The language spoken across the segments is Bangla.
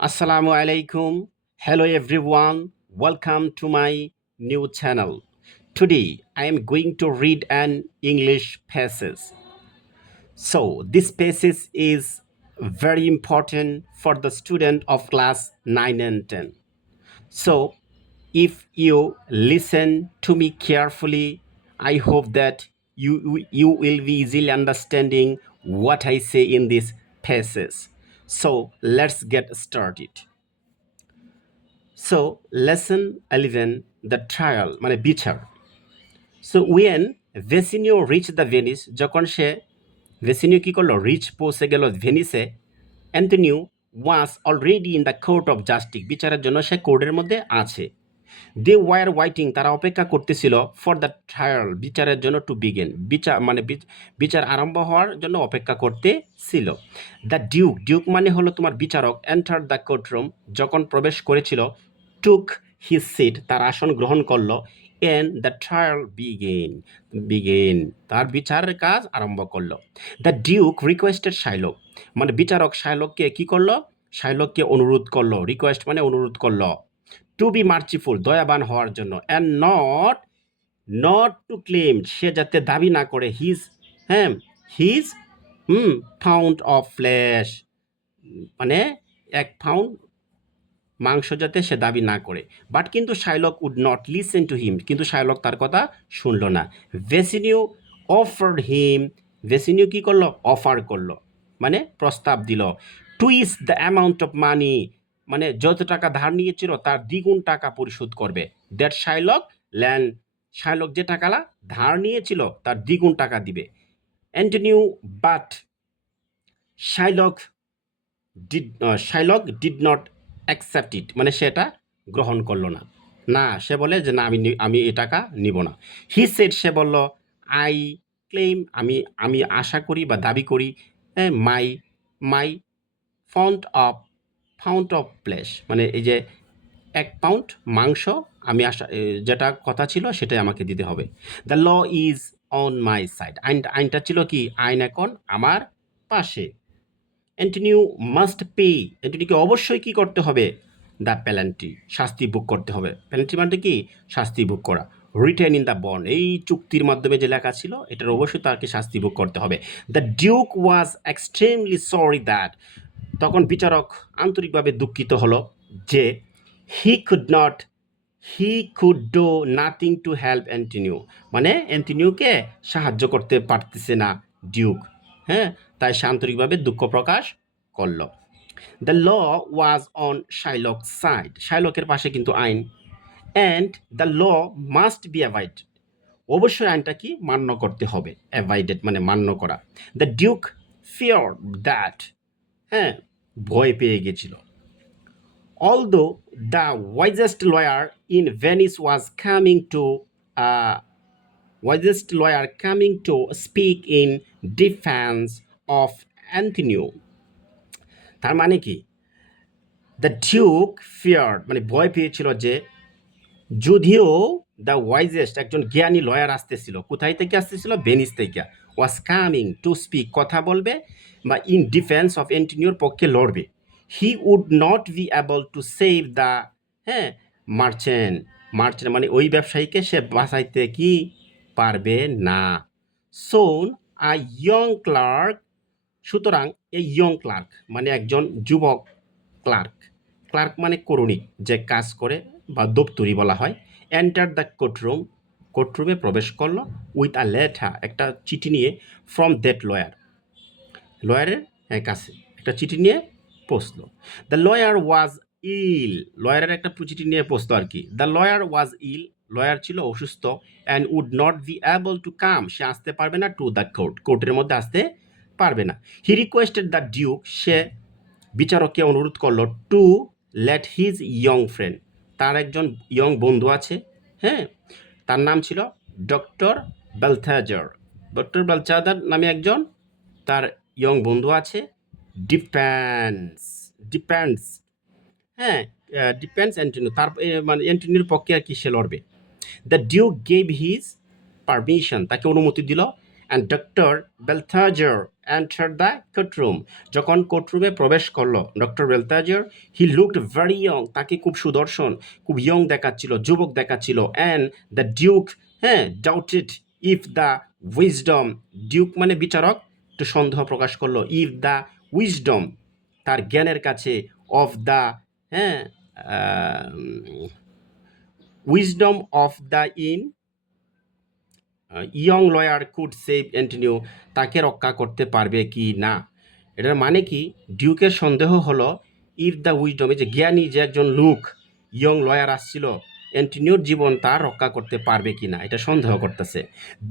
Assalamu alaikum. Hello everyone. Welcome to my new channel. Today I am going to read an English passage. So this passage is very important for the student of class 9 and 10. So if you listen to me carefully, I hope that you will be easily understanding what I say in this passage. So let's get started. So lesson 11, the trial মানে বিচার. So when Vesinio reached the Venice, যখন সে ভেসিনিও কি করলো, রিচ পৌঁছে গেল ভেনিসে, Antonio was already in the court of justice, বিচারের জন্য সে কোর্টের মধ্যে আছে। দে ওয়ার ওয়াইটিং, তারা অপেক্ষা করতেছিল ফর দ্য ট্রায়াল, বিচারের জন্য টু বিগিন, বিচার মানে বিচার আরম্ভ হওয়ার জন্য অপেক্ষা করতেছিল। দ্য ডিউক, ডিউক মানে হলো তোমার বিচারক, এন্টার দ্য কোর্টরুম, যখন প্রবেশ করেছিল, টুক হিজ সিট, তার আসন গ্রহণ করলো, এন্ড দ্য ট্রায়াল বিগেন, তার বিচারের কাজ আরম্ভ করলো। দ্য ডিউক রিকোয়েস্টেড শাইলক, মানে বিচারক শাইলককে কি করলো, শাইলককে অনুরোধ করলো, রিকোয়েস্ট মানে অনুরোধ করলো, টু বি মার্চিফুল, দয়াবান হওয়ার জন্য, অ্যান্ড নট টু ক্লেম, সে যাতে দাবি না করে, হিজ পাউন্ড অফ ফ্লেশ, মানে 1 পাউন্ড মাংস যাতে সে দাবি না করে। বাট কিন্তু Shylock would not listen to him, কিন্তু শাইলক তার কথা শুনল না। ভেসিনিও অফার্ড হিম, ভেসিনিও কি করলো, অফার করলো মানে প্রস্তাব দিল, টুইস দ্য অ্যামাউন্ট অফ মানি, মানে যত টাকা ধার নিয়েছিল তার দ্বিগুণ টাকা পরিশোধ করবে। দ্যাট শাইলক ল্যান্ড, শাইলক যে টাকা ধার নিয়েছিল তার দ্বিগুণ টাকা দিবে। Antonio but Shylock did not accept it, মানে সেটা গ্রহণ করলো না, না সে বলে যে না, আমি এই টাকা নিব না। হি সেড, সে বলল, আই ক্লেম, আমি আশা করি বা দাবি করি, মাই মাই ফাউন্ড অফ ফ্লেশ, মানে এই যে 1 পাউন্ড মাংস আমি যেটা কথা ছিল সেটাই আমাকে দিতে হবে। The law is on my side, আইনটা ছিল কি, আইন এখন আমার পাশে। অ্যান্টনিও মাস্ট পে, অ্যান্টনিকে অবশ্যই কি করতে হবে, দ্য পেনাল্টি, শাস্তি ভোগ করতে হবে। পেনাল্টি মানে কি, শাস্তি ভোগ করা। রিটেন ইন দ্য বন্ড, এই চুক্তির মাধ্যমে যে লেখা ছিল এটার অবশ্যই তাকে শাস্তি ভোগ করতে হবে। The Duke was extremely sorry that, তখন বিচারক আন্তরিকভাবে দুঃখিত হলো যে he could do nothing to help Antonio, মানে অ্যান্টনিওকে সাহায্য করতে পারতেছে না ডিউক, তাই সে আন্তরিকভাবে দুঃখ প্রকাশ করল। The law was on Shylock side, শাইলকের পাশে কিন্তু আইন। And the law must be avoid, অবশ্যই আইনটা কি মান্য করতে হবে, অ্যাভয়েডেড মানে মান্য করা। দ্য ডিউক ফিয়ার দ্যাট, ভয় পেয়ে গেছিল। Although the wisest lawyer in Venice was coming to speak in defense of Antonio, তার মানে কি, দ্য ডিউক ফিয়ার্ড মানে ভয় পেয়েছিল যে, যদিও দ্য ওয়াইজেস্ট একজন জ্ঞানী লয়ার আসতেছিল, কোথায় থেকে আসতেছিল, ভেনিস থেকে, ওয়াজ কামিং টু স্পিক কথা বলবে বা ইন ডিফেন্স অফ অ্যান্টনিওর পক্ষে লড়বে, he would not be able to save the merchant, মানে ওই ব্যবসায়ীকে সে বাঁচাইতে কি পারবে না। সোন আ ইয়ং ক্লার্ক, সুতরাং এই ইয়ং ক্লার্ক মানে একজন যুবক ক্লার্ক, ক্লার্ক মানে করণিক, যে কাজ করে বা দপ্তরি বলা হয়। এন্টার দ্য কোর্টরুমে প্রবেশ করলো, উইথ আ লেটার, একটা চিঠি নিয়ে, ফ্রম দ্যাট লয়ারের কাছে একটা চিঠি নিয়ে পৌঁছলো। দ্য লয়ার ওয়াজ ইল, লয়ারের একটা চিঠি নিয়ে পৌঁছলো আর কি। The lawyer was ill, lawyer ছিল অসুস্থ, and would not be able to come, সে আসতে পারবে না, টু দ্য কোর্টের মধ্যে আসতে পারবে না। হি রিকোয়েস্টেড দ্য ডিউক, সে বিচারককে অনুরোধ করলো, to let his young friend, তার একজন ইয়ং বন্ধু আছে, তার নাম ছিল ডক্টর বেলথাজার, ডক্টর বেলথাজার নামে একজন তার ইয়ং বন্ধু আছে। ডিপেন্ডস অ্যান্টনিও, তার মানে অ্যান্টনিওর পক্ষে আর কি সে লড়বে। The duke gave his permission, তাকে অনুমতি দিল, and doctor Balthazar enter the courtroom. যখন কোর্টরুমে প্রবেশ করলো doctor Balthazar, he looked very young, তাকে খুব সুদর্শন, খুব ইয়ং দেখাচ্ছিল, যুবক দেখাচ্ছিল। অ্যান্ড দ্য ডিউক, হ্যাঁ, doubted if the wisdom, duke মানে বিচারক, একটু সন্দেহ প্রকাশ করলো, ইফ দ্য উইজডম, তার জ্ঞানের কাছে, অফ দ্য, হ্যাঁ, wisdom of the young lawyer could save Antonio, তাকে রক্ষা করতে পারবে কি না। এটার মানে কি, ডিউকের সন্দেহ হলো ইফ দ্য উইজডম, যে জ্ঞানী যে একজন লোক, ইয়ং লয়ার আসছিল, অ্যান্টনিওর জীবন তার রক্ষা করতে পারবে কি না, এটা সন্দেহ করতেছে।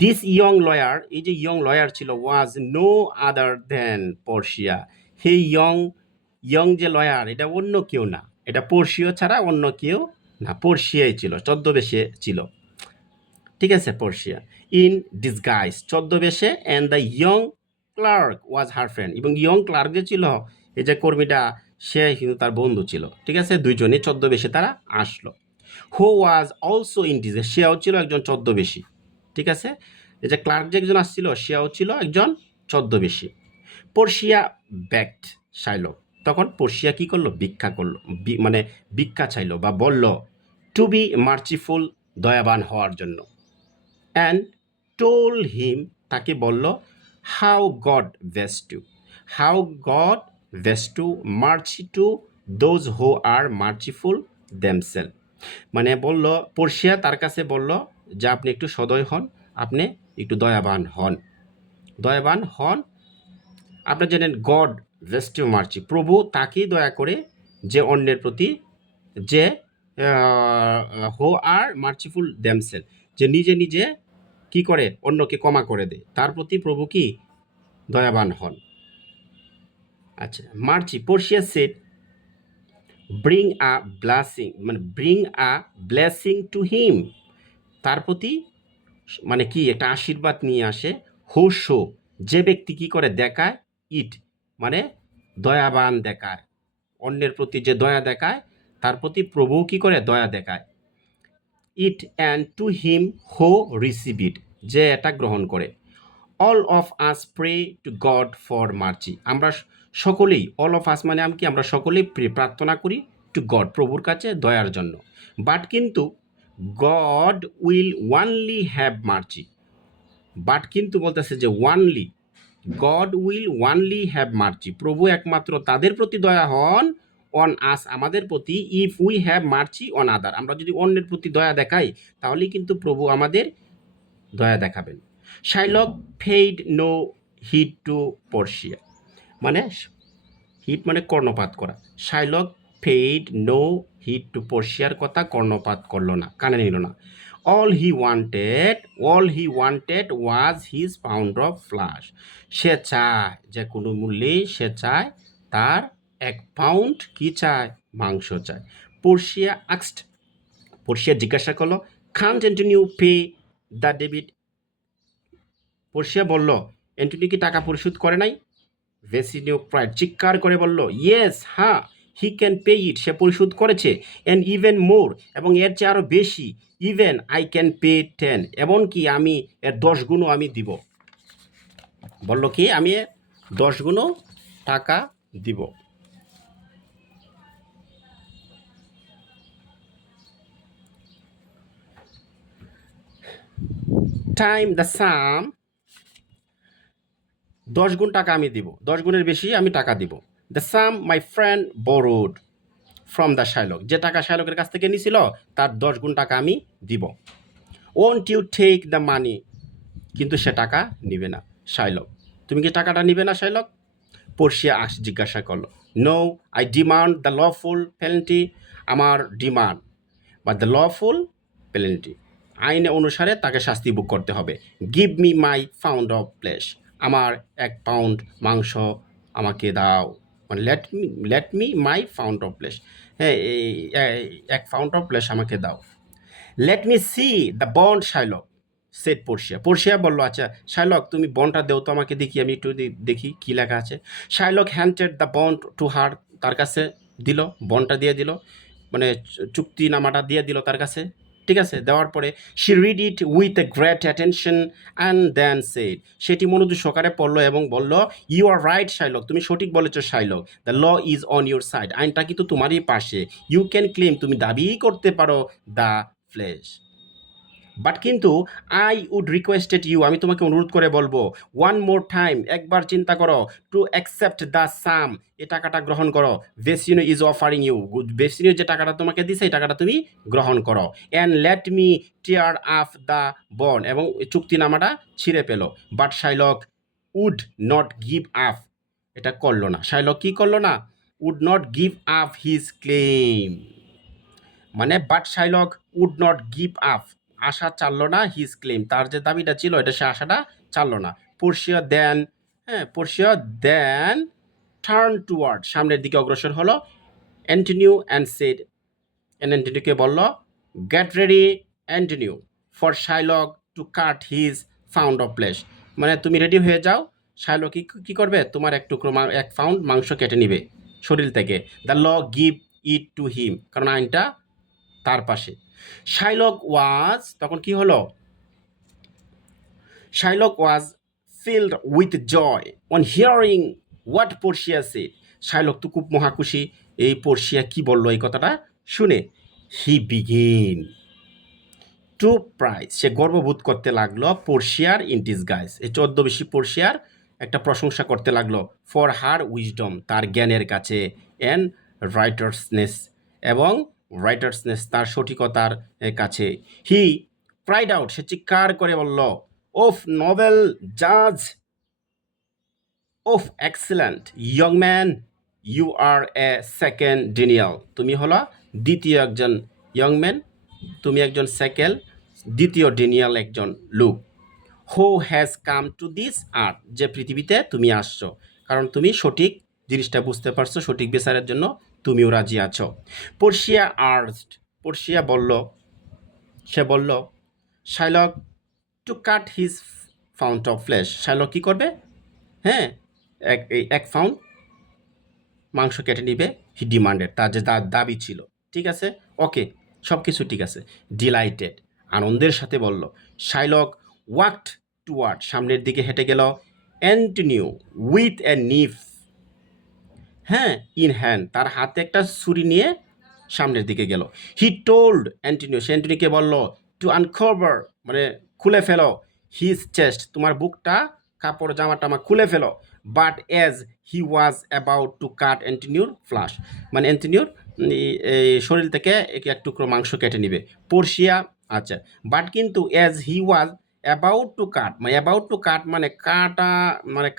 দিস ইয়ং লয়ার, এই যে ইয়ং লয়ার ছিল, was no other than Portia, হে ইয়ং যে লয়ার, এটা অন্য কেউ না, এটা পর্শিয়া ছাড়া অন্য কেউ না, পর্শিয়াই ছিল, ছদ্মবেশে ছিল, ঠিক আছে, পর্শিয়া। ইন ডিসগাইজ, ছদ্মবেশে, and the young clerk was her friend, এবং ইয়ং ক্লার্ক যে ছিল, এই যে কর্মীটা, সে কিন্তু তার বন্ধু ছিল, ঠিক আছে, দুইজনই ছদ্মবেশে তারা আসলো। হু ওয়াজ অলসো ইন ডিসগাইজ, সেও ছিল একজন ছদ্মবেশী, ঠিক আছে, এই যে ক্লার্ক যে একজন আসছিল, সেও ছিল একজন ছদ্মবেশী। পর্শিয়া ব্যাকড শাইলক, তখন পর্শিয়া কি করলো, ভিক্ষা করলো, মানে ভিক্ষা চাইলো বা বলল, টু বি মার্চিফুল, দয়াবান হওয়ার জন্য। অ্যান্ড টোল হিম, তাকে বলল, how good was to, how good was to mercy to those who are merciful themselves, মানে বলল, পর্শিয়া তার কাছে বলল যে আপনি একটু সদয় হন, আপনি একটু দয়াবান হন, দয়াবান হন। আপনি জানেন গড ভেস টু মার্চি, প্রভু তাকেই দয়া করে যে অন্যের প্রতি, যে হো আর মার্চিফুল দেমসেল, যে নিজে নিজে কি করে, অন্যকে ক্ষমা করে দেয়, তার প্রতি প্রভু কি দয়াবান হন। আচ্ছা, mercy, Portia said, bring a blessing, মানে bring a blessing to him, তার প্রতি মানে কি একটা আশীর্বাদ নিয়ে আসে। হো শো, যে ব্যক্তি কি করে, দেখায়, ইট মানে দয়াবান দেখায়, অন্যের প্রতি যে দয়া দেখায়, তার প্রতি প্রভু কি করে, দয়া দেখায়। ইট অ্যান্ড টু হিম হো রিসিভ ইট, যে এটা গ্রহণ করে। All of us pray to god for mercy, আমরা সকলেই, অল অফ আস মানে আমি কি, আমরা সকলেই প্রার্থনা করি টু গড, প্রভুর কাছে দয়ার জন্য। বাট কিন্তু god will only have mercy, but কিন্তু বলতেছে যে only, god will only have mercy, প্রভু একমাত্র তাদের প্রতি দয়া হন, অন আস, আমাদের প্রতি, if we have mercy on আদার, আমরা যদি অন্যের প্রতি দয়া দেখাই, তাহলেই কিন্তু প্রভু আমাদের দয়া দেখাবেন। Shylock paid no heed to Portia, মানে হিট মানে কর্ণপাত করা, Shylock paid no heed to পর্শিয়ার কথা কর্ণপাত করলো না, কানে নিল না। All he wanted was his pound of flesh, সে চায় যে কোনো মূল্যেই সে চায় তার 1 পাউন্ড কি চায়, মাংস চায়। পর্শিয়া আক্সড, পর্শিয়া জিজ্ঞাসা করলো, কান্ট অ্যান্টনিও পে দ্য ডেবিট, পর্শিয়া বলল, অ্যান্টনি কি টাকা পরিশোধ করে নাই। ভেসিনিও প্রায় চিৎকার করে বলল, ইয়েস, হ্যাঁ, হি ক্যান পে ইট, সে পরিশোধ করেছে, অ্যান্ড ইভেন মোর, এবং এর চেয়ে আরও বেশি, ইভেন আই ক্যান পে 10, এমনকি আমি এর 10 গুণও আমি দিব। বলল কি, আমি 10 গুণও টাকা দিব। টাইম দ্য সাম, 10 গুণ টাকা আমি দিব, 10 গুণের বেশি আমি টাকা দিব। The some my friend borrowed from the Shylock, যে টাকা শাইলকের কাছ থেকে নিছিল, তার 10 গুণ টাকা আমি দিব। Won't you take the money, কিন্তু সে টাকা নিবে না। শাইলক, তুমি কি টাকাটা নিবে না শাইলক? পর্শিয়া জিজ্ঞাসা করলো, no, I demand the lawful penalty, আমার ডিমান্ড বা দ্য লফুল পেনাল্টি, আইন অনুসারে তাকে শাস্তি ভোগ করতে হবে। Give me my pound of flesh, আমার 1 পাউন্ড মাংস আমাকে দাও, মানে let me my pound of flesh, হ্যাঁ, এই 1 পাউন্ড অফ ফ্লেশ আমাকে দাও। Let me see the bond Shylock set Portia, Portia বললো, আচ্ছা শাইলক তুমি বন্ডটা দেও তো আমাকে, দেখি, আমি একটু দেখি কী লেখা আছে। Shylock handed the bond to her, তার কাছে দিল, বন্ডটা দিয়ে দিল, মানে চুক্তিনামাটা দিয়ে দিল তার কাছে। ঠিক আছে, দেওয়ার পরে she read it with a great attention and then said, সেটি মনোযোগ সহকারে পড়লো এবং বলল, ইউ আর রাইট শাইলক, তুমি সঠিক বলেছ Shylock, the law is on your side, আইনটা কিন্তু তোমারই পাশে, ইউ ক্যান ক্লেম, তুমি দাবি করতে পারো, দ্য ফ্লেশ, বাট কিন্তু আই উড রিকোয়েস্টেড ইউ, আমি তোমাকে অনুরোধ করে বলবো, ওয়ান মোর টাইম, একবার চিন্তা করো, টু অ্যাকসেপ্ট দ্য সাম, এ টাকাটা গ্রহণ করো, ভেসিনো ইজ অফারিং ইউ, ভেসিনো যে টাকাটা তোমাকে দিছে এই টাকাটা তুমি গ্রহণ করো, অ্যান্ড লেট মি টিয়ার আফ দ্য বন্ড, এবং চুক্তিনামাটা ছিঁড়ে পেল, but Shylock would not give up, এটা করলো না, শাইলক কি করলো না, would not give up his claim, মানে but Shylock would not give up, আশা চাললো না, হিজ ক্লেম, তার যে দাবিটা ছিল এটা সে আশাটা চাললো না, Portia then, Portia then turn toward, সামনের দিকে অগ্রসর হলো, অ্যান্টনিউ অ্যান্ড সেড, অ্যান্টনিউকে বলল, get ready Antonio for Shylock to cut his pound of flesh, মানে তুমি রেডি হয়ে যাও, শাইলক কি করবে, তোমার এক টুকরো এক পাউন্ড মাংস কেটে নিবে শরীর থেকে, the law give it to him, কারণ আইনটা তার পাশে, শাইলক ওয়াজ, তখন কি হলো, Shylock was filled with joy on hearing what Portia said, Shylock তো খুব মহাখুশি এই পোর্শিয়া কি বললো এই কথাটা শুনে, হি বিগিন টু প্রাইজ, সে গর্ববোধ করতে লাগলো, পোর্শিয়ার ইন ডিসগাইজ, এই ছদ্মবেশী পোর্শিয়ার একটা প্রশংসা করতে লাগলো, ফর হার উইজডম, তার জ্ঞানের কাছে, অ্যান্ড রাইটার্সনেস, এবং রাইটার্সনেস, তার সঠিকতার কাছে, হি ক্রাইড আউট, সে চিৎকার করে বলল, ওফ নোবেল জাজ, O excellent young man, you are a second Daniel, তুমি হলো দ্বিতীয় একজন ইয়ং ম্যান, তুমি একজন দ্বিতীয় ডেনিয়াল একজন লোক, who has come to this earth, যে পৃথিবীতে তুমি আসছো, কারণ তুমি সঠিক জিনিসটা বুঝতে পারছো, সঠিক বিচারের জন্য তুমিও রাজি আছো, পোর্শিয়া আর্জড, পোর্শিয়া বলল, সে বলল, Shylock to cut his pound of flesh, Shylock কী করবে, হ্যাঁ, এক পাউন্ড মাংস কেটে নিবে, হি ডিমান্ডেড, তার যে দাবি ছিল, ঠিক আছে, ওকে, সব কিছু ঠিক আছে, ডিলাইটেড, আনন্দের সাথে বলল, শাইলক ওয়াকড টুয়ার্ড, সামনের দিকে হেঁটে গেল, অ্যান্টনিউ উইথ এ নিফ, হ্যাঁ, ইন হ্যান্ড, তার হাতে একটা ছুরি নিয়ে সামনের দিকে গেল, হি টোল্ড অ্যান্টনিউ, সে অ্যান্টনিকে বলল, টু আনকভার, মানে খুলে ফেলো, হিজ চেস্ট, তোমার বুকটা, কাপড় জামা টামা খুলে ফেলো, but as he was about to cut অ্যান্টনিউর ফ্লাশ, মানে অ্যান্টনিউর শরীর থেকে এক টুকরো মাংস কেটে নিবে, পোর্শিয়া, আচ্ছা, বাট কিন্তু as he was about to cut, মানে অ্যাবাউট টু কাট মানে কাটা, মানে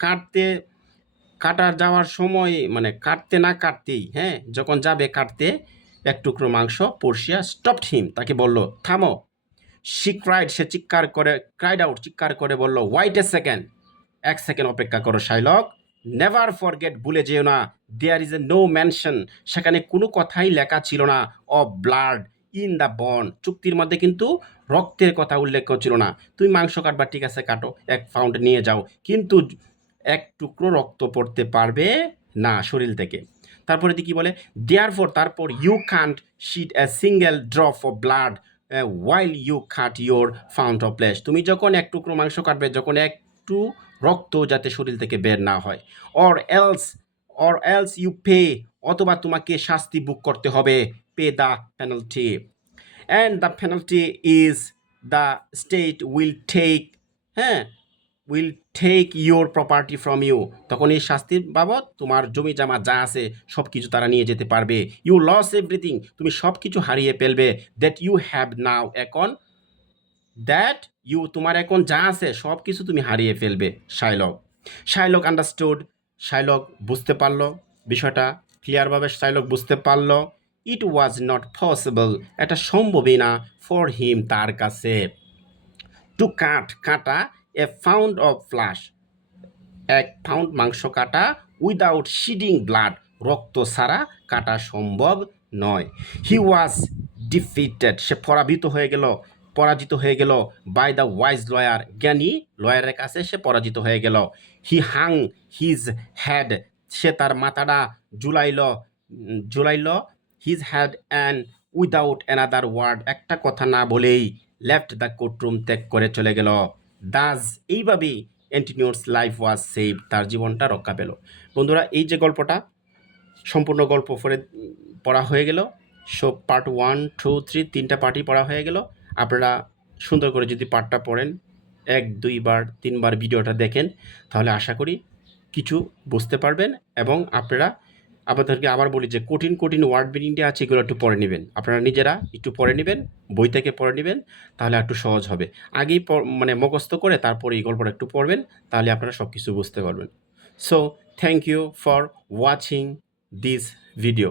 কাটার যাওয়ার সময়, মানে কাটতে না কাটতেই, হ্যাঁ, যখন যাবে কাটতে এক টুকরো মাংস, পোর্শিয়া স্টপড হিম, তাকে বলল, থামো, শি ক্রাইড, সে ক্রাইড আউট, চিৎকার করে বলল, ওয়াইট এ সেকেন্ড, এক সেকেন্ড অপেক্ষা করো শাইলক, নেভার ফরগেট, ভুলে যেও না, there is a no mention, সেখানে কোনো কথাই লেখা ছিল না, of blood in the bond, চুক্তির মধ্যে কিন্তু রক্তের কথা উল্লেখ ছিল না, তুমি মাংস কাটবা ঠিক আছে কাটো, এক পাউন্ড নিয়ে যাও, কিন্তু এক টুকরো রক্ত পড়তে পারবে না শরীর থেকে, তারপরে কি বলে, দেয়ারফর, তারপর, you can't shed a single drop of blood while you cut your pound of flesh, তুমি যখন এক টুকরো মাংস কাটবে, যখন একটু রক্ত যাতে শরীর থেকে বের না হয়, অর এলস ইউ পে, অথবা তোমাকে শাস্তি বুক করতে হবে, pay the penalty, and the penalty is the state will take, হ্যাঁ, will take your property from you, তখন এই শাস্তির বাবদ তোমার জমি জামা যা আছে সব কিছু তারা নিয়ে যেতে পারবে, ইউ লস এভরিথিং, তুমি সব কিছু হারিয়ে ফেলবে, দ্যাট ইউ হ্যাভ নাও, এখন দ্যাট ইউ, তোমার এখন যা আছে সব কিছু তুমি হারিয়ে ফেলবে, শাইলক আন্ডারস্টুড, শাইলক বুঝতে পারলো বিষয়টা ক্লিয়ারভাবে, শাইলক বুঝতে পারলো, ইট ওয়াজ নট পসিবল, এটা সম্ভবই না, ফর হিম, তার কাছে, টু কাটা এ পাউন্ড অফ ফ্লাশ, এক পাউন্ড মাংস কাটা, উইদাউট শিডিং ব্লাড, রক্ত ছাড়া কাটা সম্ভব নয়, হি ওয়াজ ডিফিটেড, সে পরাজিত হয়ে গেল, বাই দ্য ওয়াইজ লয়ার, জ্ঞানী লয়ারের কাছে সে পরাজিত হয়ে গেল, হি হাং হিজ হেড, সে তার মাথাটা ঝুলাইল, his head and without another word, একটা কথা না বলেই লেফট দ্য কোর্টরুম ত্যাগ করে চলে গেল। দাস এইভাবেই অ্যান্টনিওর লাইফ ওয়াজ সেভ, তার জীবনটা রক্ষা পেল। বন্ধুরা, এই যে গল্পটা সম্পূর্ণ গল্প পড়া হয়ে গেল। সো পার্ট 1, 2, 3 তিনটা পার্টই পড়া হয়ে গেল। আপনারা সুন্দর করে যদি পার্টটা পড়েন, 1-2 বার 3 বার ভিডিওটা দেখেন, তাহলে আশা করি কিছু বুঝতে পারবেন। এবং আপনারা, আপনাদেরকে আবার বলি যে কঠিন কঠিন ওয়ার্ড মিনিংটা আছে, এগুলো একটু পড়ে নেবেন। আপনারা নিজেরা একটু পড়ে নেবেন, বই থেকে পড়ে নেবেন, তাহলে একটু সহজ হবে। আগেই মানে মুখস্থ করে তারপরে এই গল্পটা একটু পড়বেন, তাহলে আপনারা সব কিছু বুঝতে পারবেন। So thank you for watching this video.